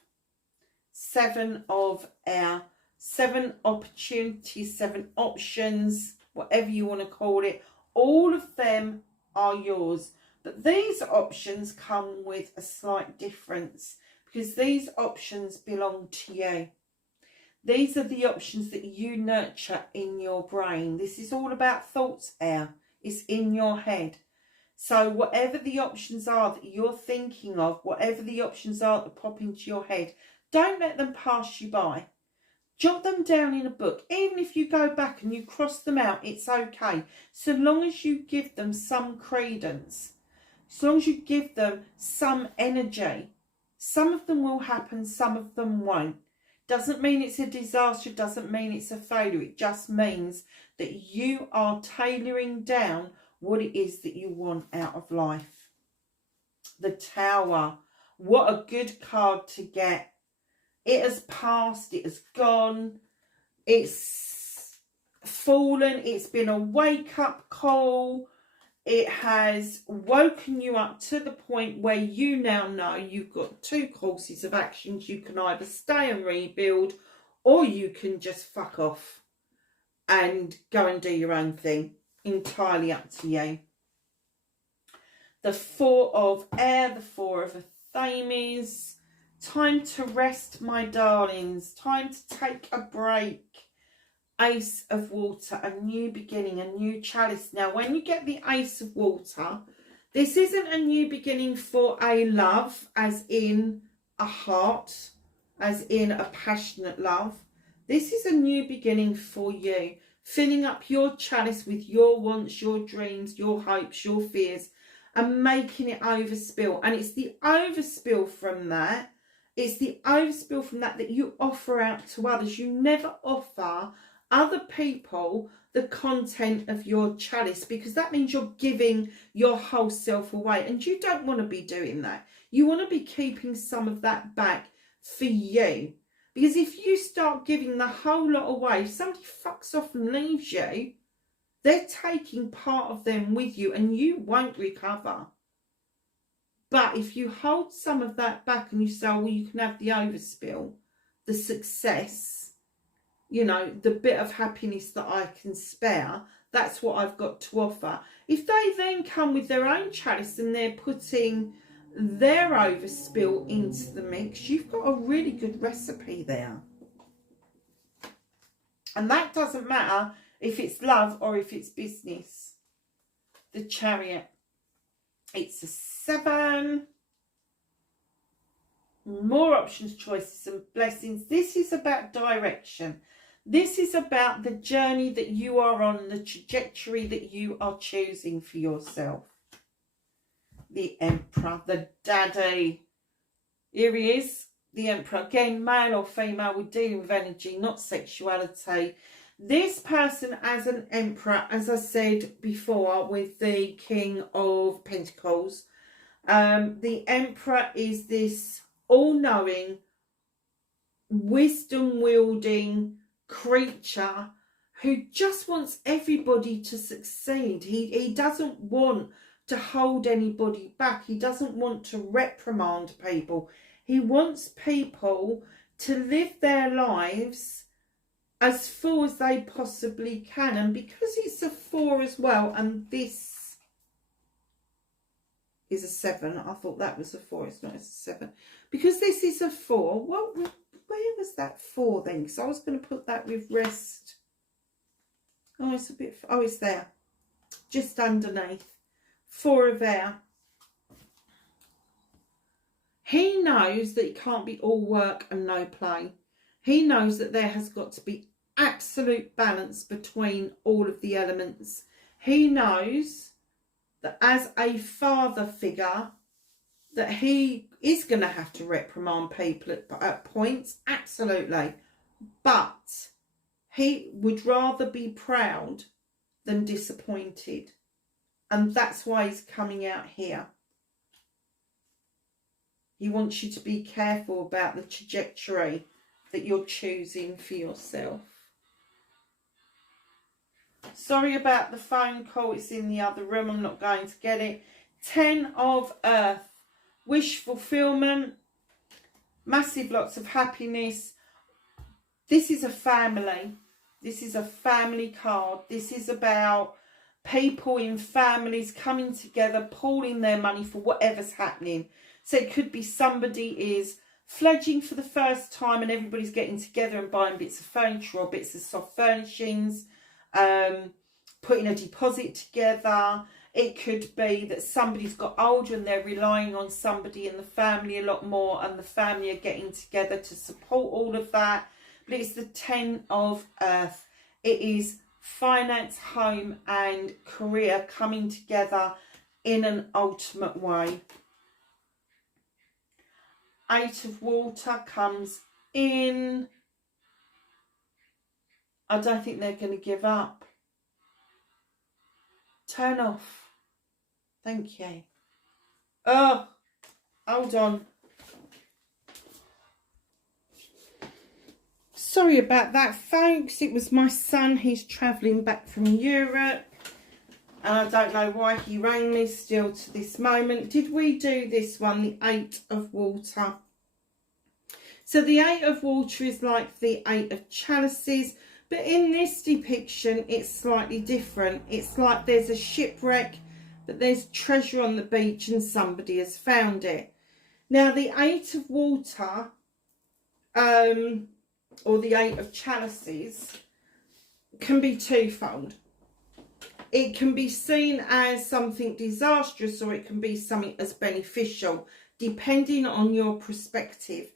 7 of Air, 7 opportunities, 7 options, whatever you want to call it. All of them are yours. But these options come with a slight difference because these options belong to you. These are the options that you nurture in your brain. This is all about thoughts, Air. It's in your head. So whatever the options are that you're thinking of, whatever the options are that pop into your head, don't let them pass you by. Jot them down in a book. Even if you go back and you cross them out, it's okay. So long as you give them some credence. As long as you give them some energy. Some of them will happen, some of them won't. Doesn't mean it's a disaster, doesn't mean it's a failure. It just means that you are tailoring down what it is that you want out of life. The Tower. What a good card to get. It has passed, it has gone, it's fallen, it's been a wake-up call. It has woken you up to the point where you now know you've got 2 courses of actions. You can either stay and rebuild, or you can just fuck off and go and do your own thing. Entirely up to you. The 4 of Air, the 4 of Athames. Time to rest, my darlings. Time to take a break. Ace of Water, a new beginning, a new chalice. Now, when you get the Ace of Water, this isn't a new beginning for a love, as in a heart, as in a passionate love. This is a new beginning for you, filling up your chalice with your wants, your dreams, your hopes, your fears, and making it overspill. And it's the overspill from that. It's the overspill from that that you offer out to others. You never offer other people the content of your chalice, because that means you're giving your whole self away, and you don't want to be doing that. You want to be keeping some of that back for you, because if you start giving the whole lot away, if somebody fucks off and leaves you, they're taking part of them with you and you won't recover. But if you hold some of that back and you say, well, you can have the overspill, the success, you know, the bit of happiness that I can spare, that's what I've got to offer. If they then come with their own chalice and they're putting their overspill into the mix, you've got a really good recipe there. And that doesn't matter if it's love or if it's business. The Chariot. It's a 7. More options, choices and blessings. This is about direction. This is about the journey that you are on, the trajectory that you are choosing for yourself. The Emperor, the daddy. Here he is, the Emperor. Again, male or female, we're dealing with energy, not sexuality. This person as an Emperor, as I said before, with the King of Pentacles, the Emperor is this all-knowing, wisdom-wielding creature who just wants everybody to succeed. He doesn't want to hold anybody back. He doesn't want to reprimand people. He wants people to live their lives as full as they possibly can. And because it's a 4 as well, and this is a 7, I thought that was a 4, it's not, it's a 7. Because this is a 4, well, where was that 4 then? Because I was going to put that with rest. Oh, it's a bit, oh, it's there. Just underneath. 4 of air. He knows that it can't be all work and no play. He knows that there has got to be absolute balance between all of the elements. He knows that as a father figure, that he is going to have to reprimand people at points, absolutely. But he would rather be proud than disappointed. And that's why he's coming out here. He wants you to be careful about the trajectory that you're choosing for yourself. Sorry about the phone call. It's in the other room. I'm not going to get it. 10 of Earth. Wish fulfillment. Massive lots of happiness. This is a family. This is a family card. This is about people in families coming together, pooling their money for whatever's happening. So it could be somebody is fledging for the first time and everybody's getting together and buying bits of furniture or bits of soft furnishings, putting a deposit together. It could be that somebody's got older and they're relying on somebody in the family a lot more, and the family are getting together to support all of that. But it's the 10 of Earth. It is finance, home and career coming together in an ultimate way. 8 of Water comes in. I don't think they're going to give up. Turn off. Thank you. Oh, hold on. Sorry about that, folks. It was my son. He's travelling back from Europe. And I don't know why he rang me still to this moment. Did we do this one, the 8 of Water? So the 8 of Water is like the 8 of Chalices. But in this depiction, it's slightly different. It's like there's a shipwreck, but there's treasure on the beach and somebody has found it. Now, the 8 of Water, or the 8 of Chalices, can be twofold. It can be seen as something disastrous, or it can be something as beneficial, depending on your perspective.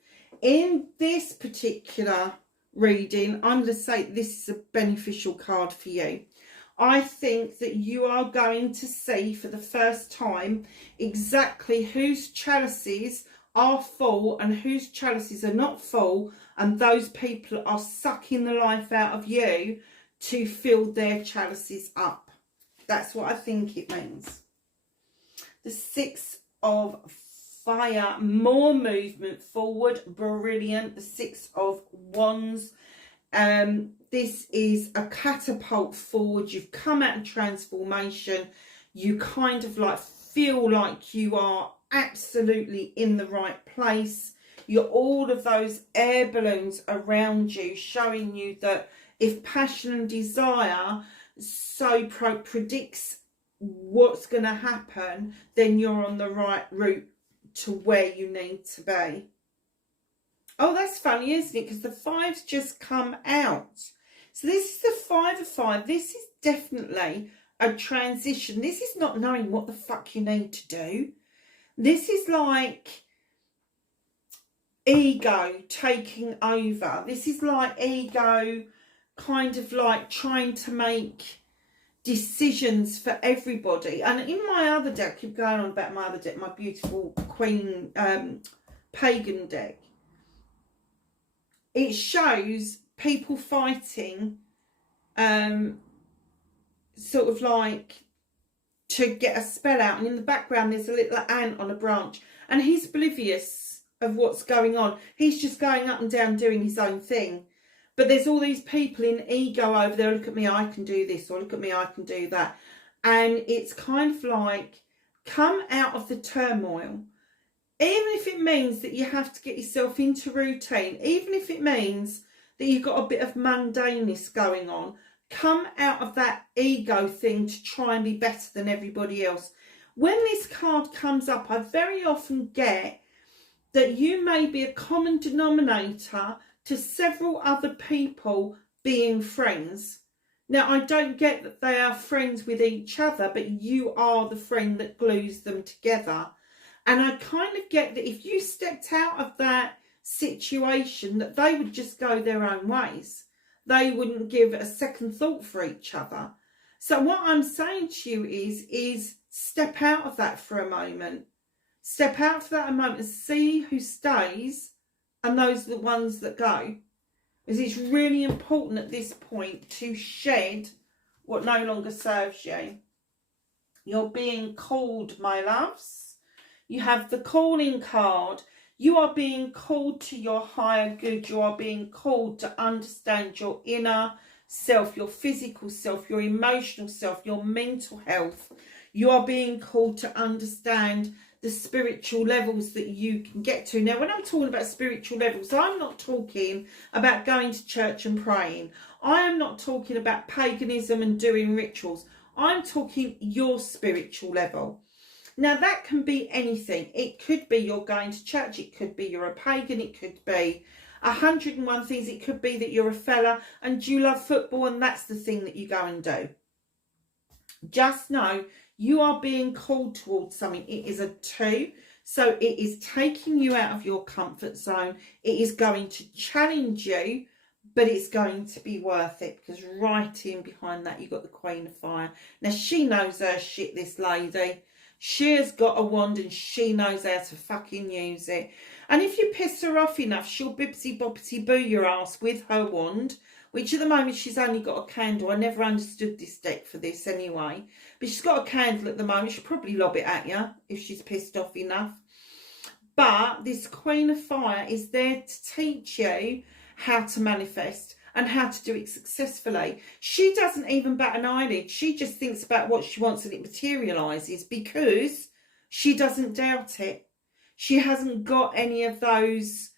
In this particular reading, I'm going to say this is a beneficial card for you. I think that you are going to see for the first time exactly whose chalices are full and whose chalices are not full, and those people are sucking the life out of you to fill their chalices up. That's what I think it means. The Six of Fire, more movement forward, brilliant. The Six of Wands. This is a catapult forward. You've come out of transformation. You kind of like feel like you are absolutely in the right place. You're all of those air balloons around you, showing you that if passion and desire predicts what's going to happen, then you're on the right route to where you need to be. Oh, that's funny, isn't it? Because the five's just come out. So this is the Five of Fire. This is definitely a transition. This is not knowing what the fuck you need to do. This is like ego taking over. This is like ego kind of like trying to make decisions for everybody. And in my other deck, I keep going on about my other deck, my beautiful Queen Pagan deck. It shows people fighting sort of like to get a spell out, and in the background there's a little ant on a branch, and he's oblivious of what's going on. He's just going up and down doing his own thing. But there's all these people in ego over there. Look at me, I can do this, or look at me, I can do that. And it's kind of like, come out of the turmoil. Even if it means that you have to get yourself into routine, even if it means that you've got a bit of mundaneness going on, come out of that ego thing to try and be better than everybody else. When this card comes up, I very often get that you may be a common denominator to several other people being friends. Now, I don't get that they are friends with each other, but you are the friend that glues them together. And I kind of get that if you stepped out of that situation, that they would just go their own ways. They wouldn't give a second thought for each other. So what I'm saying to you is step out of that for a moment. Step out for that a moment and see who stays, and those are the ones that go. Because it's really important at this point to shed what no longer serves you. You're being called, my loves. You have the calling card. You are being called to your higher good. You are being called to understand your inner self, your physical self, your emotional self, your mental health. You are being called to understand the spiritual levels that you can get to. Now, when I'm talking about spiritual levels, I'm not talking about going to church and praying. I am not talking about paganism and doing rituals. I'm talking your spiritual level. Now, that can be anything. It could be you're going to church. It could be you're a pagan. It could be 101 things. It could be that you're a fella and you love football and that's the thing that you go and do. Just know you are being called towards something. It is a 2. So it is taking you out of your comfort zone. It is going to challenge you, but it's going to be worth it, because right in behind that, you've got the Queen of Fire. Now, she knows her shit, this lady. She has got a wand and she knows how to fucking use it. And if you piss her off enough, she'll bibsy bobbsy boo your ass with her wand, which at the moment she's only got a candle. I never understood this deck for this anyway. But she's got a candle at the moment. She'll probably lob it at you if she's pissed off enough. But this Queen of Fire is there to teach you how to manifest and how to do it successfully. She doesn't even bat an eyelid. She just thinks about what she wants and it materialises, because she doesn't doubt it. She hasn't got any of those,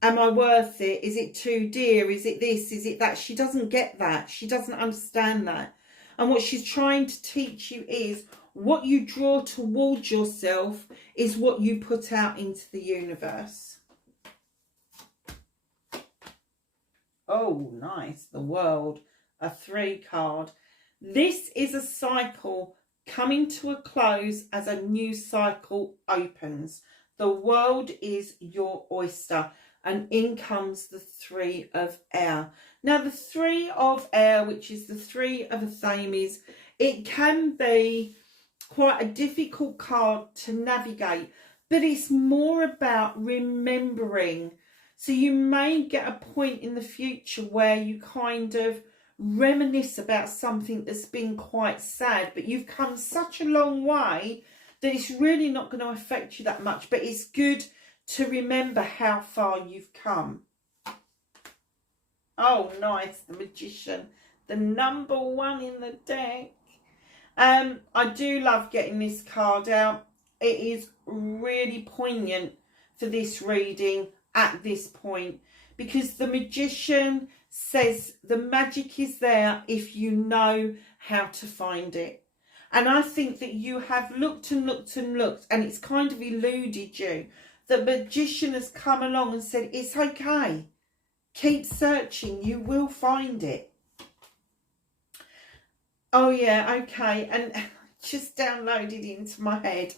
am I worth it? Is it too dear? Is it this? Is it that? She doesn't get that. She doesn't understand that. And what she's trying to teach you is what you draw towards yourself is what you put out into the universe. Oh, nice. The World, a 3 card. This is a cycle coming to a close as a new cycle opens. The world is your oyster. and in comes the Three of Air. Now, the Three of Air, which is the Three of Athames, it can be quite a difficult card to navigate, but it's more about remembering. So you may get a point in the future where you kind of reminisce about something that's been quite sad, but you've come such a long way that it's really not going to affect you that much, but it's good to remember how far you've come. Oh, nice, the Magician, the number one in the deck. I do love getting this card out. It is really poignant for this reading at this point, because the Magician says the magic is there if you know how to find it. And I think that you have looked and looked and looked, and it's kind of eluded you. The Magician has come along and said, it's okay. Keep searching. You will find it. Oh, yeah, okay. And just downloaded into my head.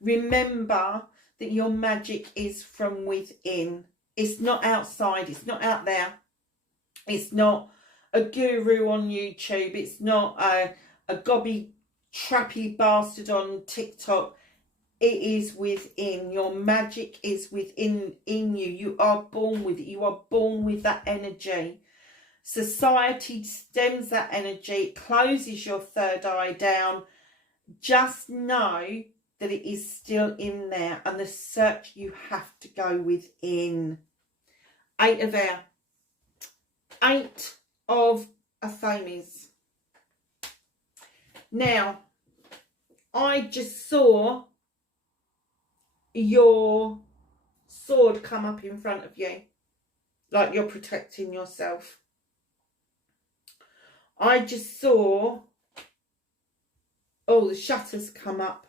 Remember that your magic is from within. It's not outside. It's not out there. It's not a guru on YouTube. It's not a gobby trappy bastard on TikTok. It is within. Your magic is within you. You are born with it. You are born with that energy. Society stems that energy, closes your third eye down. Just know that it is still in there, and the search, you have to go within. Eight of Air. Eight of Athames. Now, I just saw your sword come up in front of you, like you're protecting yourself. I just saw, oh, the shutters come up.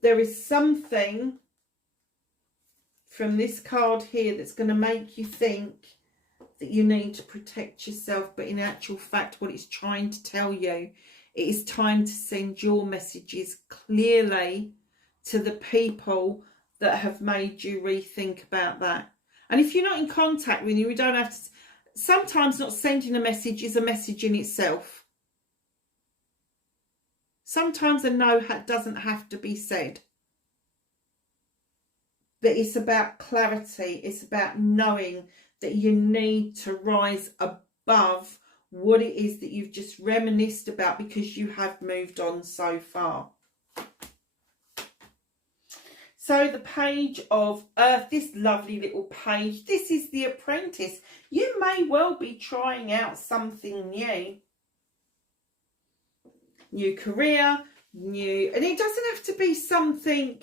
There is something from this card here that's going to make you think that you need to protect yourself, but in actual fact, what it's trying to tell you, it is time to send your messages clearly to the people that have made you rethink about that. And if you're not in contact with you, we don't have to. Sometimes not sending a message is a message in itself. Sometimes a no doesn't have to be said. But it's about clarity. It's about knowing that you need to rise above what it is that you've just reminisced about, because you have moved on so far. So the Page of Earth, this lovely little page, this is the Apprentice. You may well be trying out something new. New career, new, and it doesn't have to be something,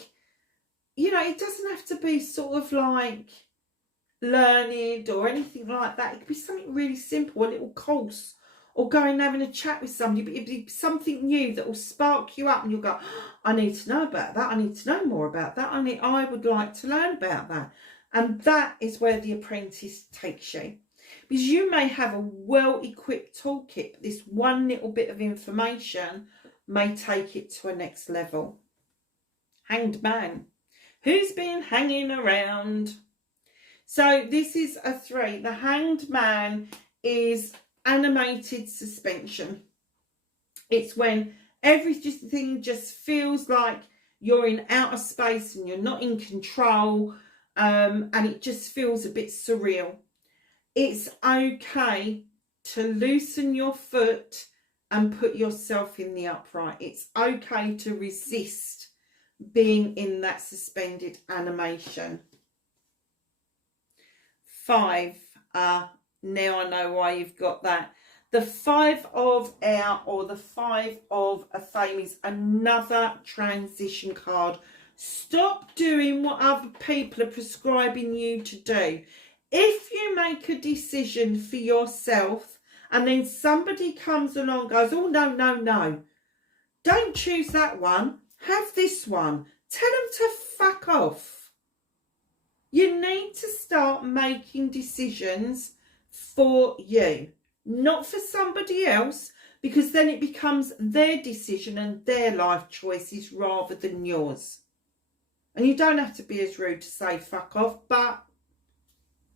you know, it doesn't have to be sort of like learned or anything like that. It could be something really simple, a little course, or going and having a chat with somebody, but it'd be something new that will spark you up, and you'll go, oh, I need to know about that. I need to know more about that. I would like to learn about that. And that is where the Apprentice takes you. Because you may have a well-equipped toolkit, but this one little bit of information may take it to a next level. Hanged Man. Who's been hanging around? So this is a 3. The Hanged Man is animated suspension. It's when everything just feels like you're in outer space and you're not in control, and it just feels a bit surreal. It's okay to loosen your foot and put yourself in the upright. It's okay to resist being in that suspended animation. 5. Now I know why you've got that. The 5 of Air, or the 5 of Athames, another transition card. Stop doing what other people are prescribing you to do. If you make a decision for yourself and then somebody comes along and goes, oh, no, no, no, don't choose that one, have this one. Tell them to fuck off. You need to start making decisions for you, not for somebody else, because then it becomes their decision and their life choices rather than yours. And you don't have to be as rude to say fuck off, but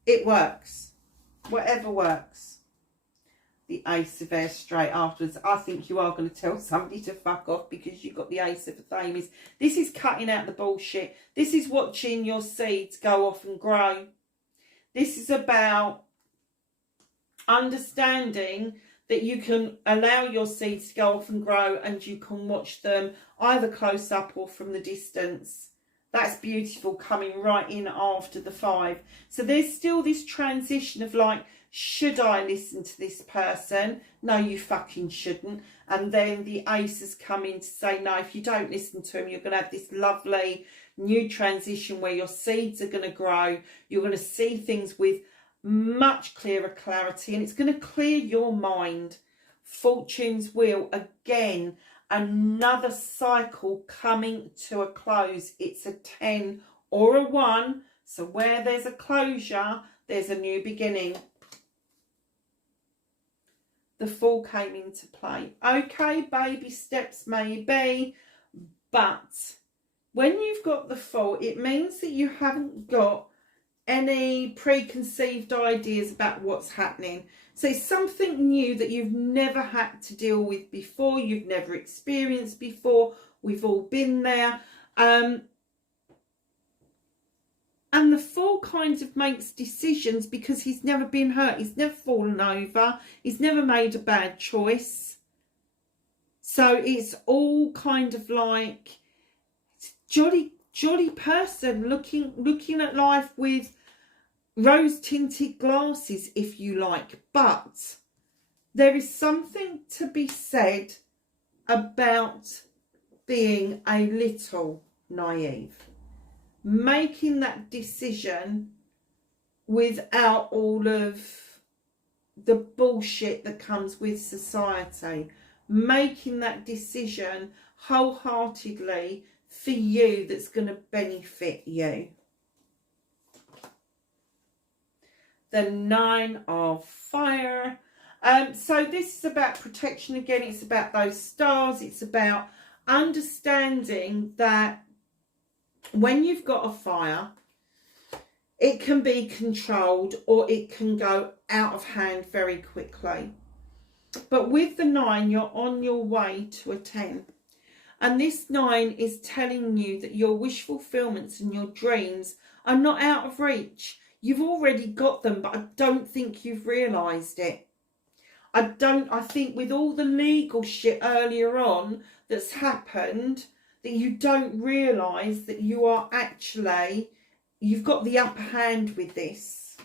it works. Whatever works. The Ace of Air straight afterwards. I think you are going to tell somebody to fuck off because you've got the Ace of Thames. This is cutting out the bullshit. This is watching your seeds go off and grow. This is about understanding that you can allow your seeds to go off and grow, and you can watch them either close up or from the distance. That's beautiful, coming right in after the 5. So there's still this transition of like, should I listen to this person? No, you fucking shouldn't. And then the Ace has come in to say, no, if you don't listen to him, you're going to have this lovely new transition where your seeds are going to grow. You're going to see things with much clearer clarity, and it's going to clear your mind. Fortune's wheel, again, another cycle coming to a close. It's a 10 or a 1. So where there's a closure, there's a new beginning. The Fool came into play. Okay, baby steps maybe, but when you've got the Fool, it means that you haven't got any preconceived ideas about what's happening. So it's something new that you've never had to deal with before, you've never experienced before. We've all been there. And the Fool kind of makes decisions because he's never been hurt. He's never fallen over. He's never made a bad choice. So it's all kind of like jolly person looking at life with rose-tinted glasses, if you like. But there is something to be said about being a little naive. Making that decision without all of the bullshit that comes with society. Making that decision wholeheartedly for you that's going to benefit you. The 9 of Fire. So this is about protection again. It's about those stars. It's about understanding that when you've got a fire, it can be controlled or it can go out of hand very quickly. But with the 9, you're on your way to a 10. And this 9 is telling you that your wish fulfillments and your dreams are not out of reach. You've already got them, but I don't think you've realised it. I think with all the legal shit earlier on that's happened, that you don't realise that you are actually, you've got the upper hand with this.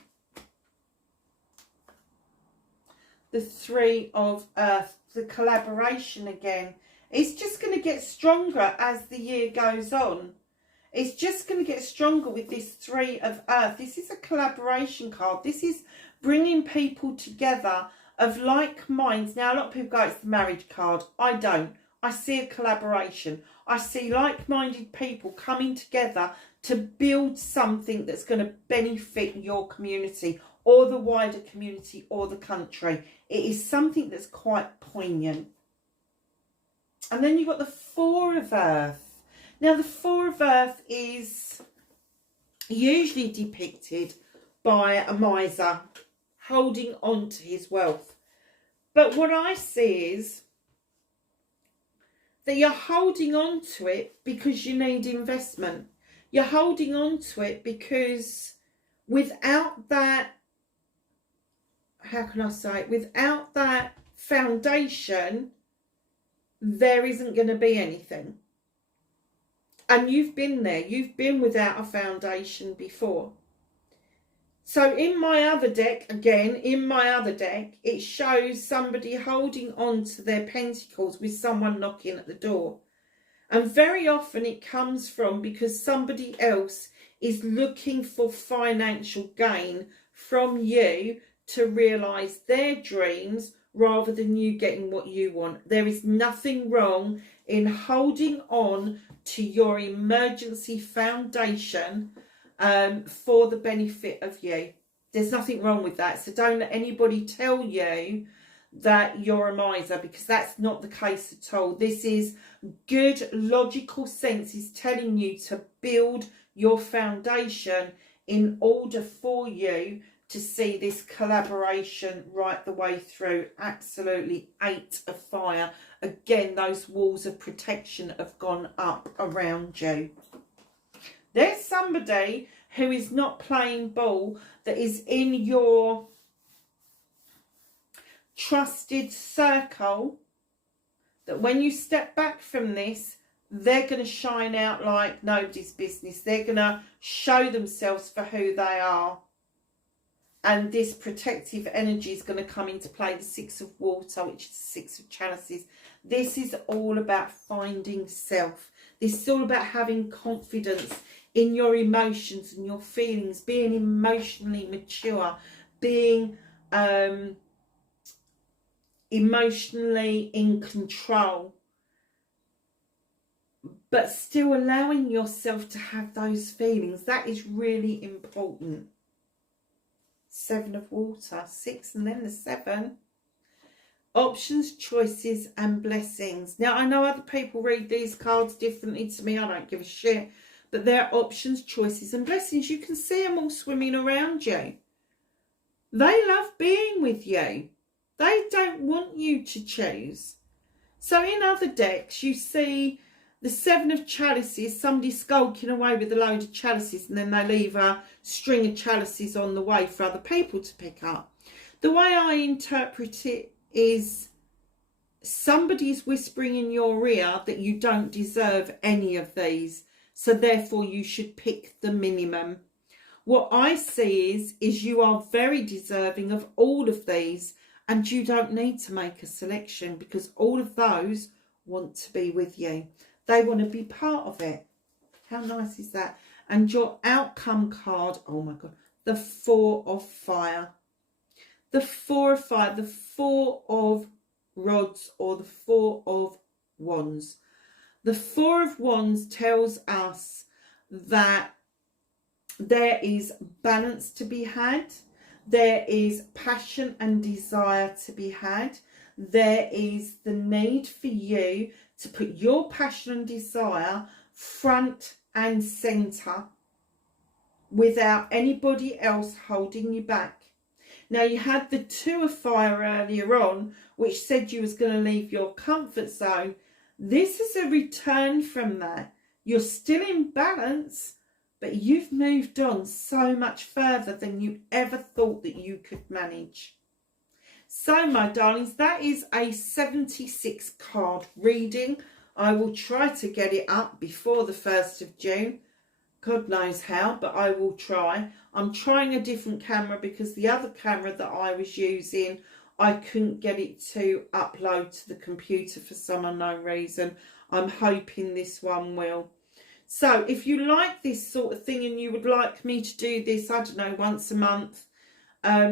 The 3 of Earth, the collaboration again. It's just going to get stronger as the year goes on. It's just going to get stronger with this 3 of Earth. This is a collaboration card. This is bringing people together of like minds. Now, a lot of people go, it's the marriage card. I don't. I see a collaboration. I see like-minded people coming together to build something that's going to benefit your community or the wider community or the country. It is something that's quite poignant. And then you've got the 4 of Earth. Now, the 4 of Earth is usually depicted by a miser holding on to his wealth. But what I see is that you're holding on to it because you need investment. You're holding on to it because without that, how can I say it? Without that foundation, there isn't going to be anything. And you've been there. You've been without a foundation before. So in my other deck, again, it shows somebody holding on to their pentacles with someone knocking at the door. And very often it comes from because somebody else is looking for financial gain from you to realise their dreams rather than you getting what you want. There is nothing wrong in holding on to your emergency foundation for the benefit of you. There's nothing wrong with that. So don't let anybody tell you that you're a miser, because that's not the case at all. This is good logical sense is telling you to build your foundation in order for you to see this collaboration right the way through. Absolutely 8 of fire. Again, those walls of protection have gone up around you. There's somebody who is not playing ball, that is in your trusted circle, that when you step back from this, they're going to shine out like nobody's business. They're going to show themselves for who they are. And this protective energy is going to come into play. The 6 of water, which is the 6 of chalices. This is all about finding self. This is all about having confidence in your emotions and your feelings, being emotionally mature, being emotionally in control, but still allowing yourself to have those feelings. That is really important. 7 of water, 6 and then the 7. Options, choices and blessings. Now, I know other people read these cards differently to me. I don't give a shit. But they're options, choices and blessings. You can see them all swimming around you. They love being with you. They don't want you to choose. So in other decks, you see the 7 of chalices, somebody skulking away with a load of chalices, and then they leave a string of chalices on the way for other people to pick up. The way I interpret it is somebody's whispering in your ear that you don't deserve any of these, so therefore you should pick the minimum. What I see is you are very deserving of all of these, and you don't need to make a selection, because all of those want to be with you. They want to be part of it. How nice is that? And your outcome card, oh my God, the 4 of fire. The 4 of fire, the 4 of rods, or the 4 of wands. The 4 of wands tells us that there is balance to be had. There is passion and desire to be had. There is the need for you to put your passion and desire front and centre without anybody else holding you back. Now, you had the 2 of fire earlier on, which said you was going to leave your comfort zone. This is a return from that. You're still in balance, but you've moved on so much further than you ever thought that you could manage. So, my darlings, that is a 76 card reading. I will try to get it up before the 1st of June. God knows how, but I will try. I'm trying a different camera because the other camera that I was using, I couldn't get it to upload to the computer for some unknown reason. I'm hoping this one will. So if you like this sort of thing and you would like me to do this, I don't know, once a month,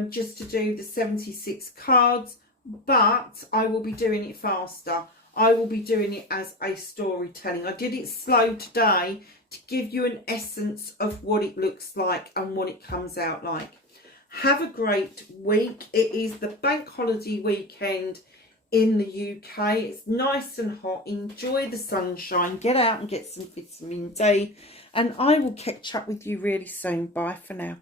just to do the 76 cards, but I will be doing it faster. I will be doing it as a storytelling. I did it slow today to give you an essence of what it looks like and what it comes out like. Have a great week. It is the bank holiday weekend in the UK. It's nice and hot. Enjoy the sunshine. Get out and get some vitamin D. And I will catch up with you really soon. Bye for now.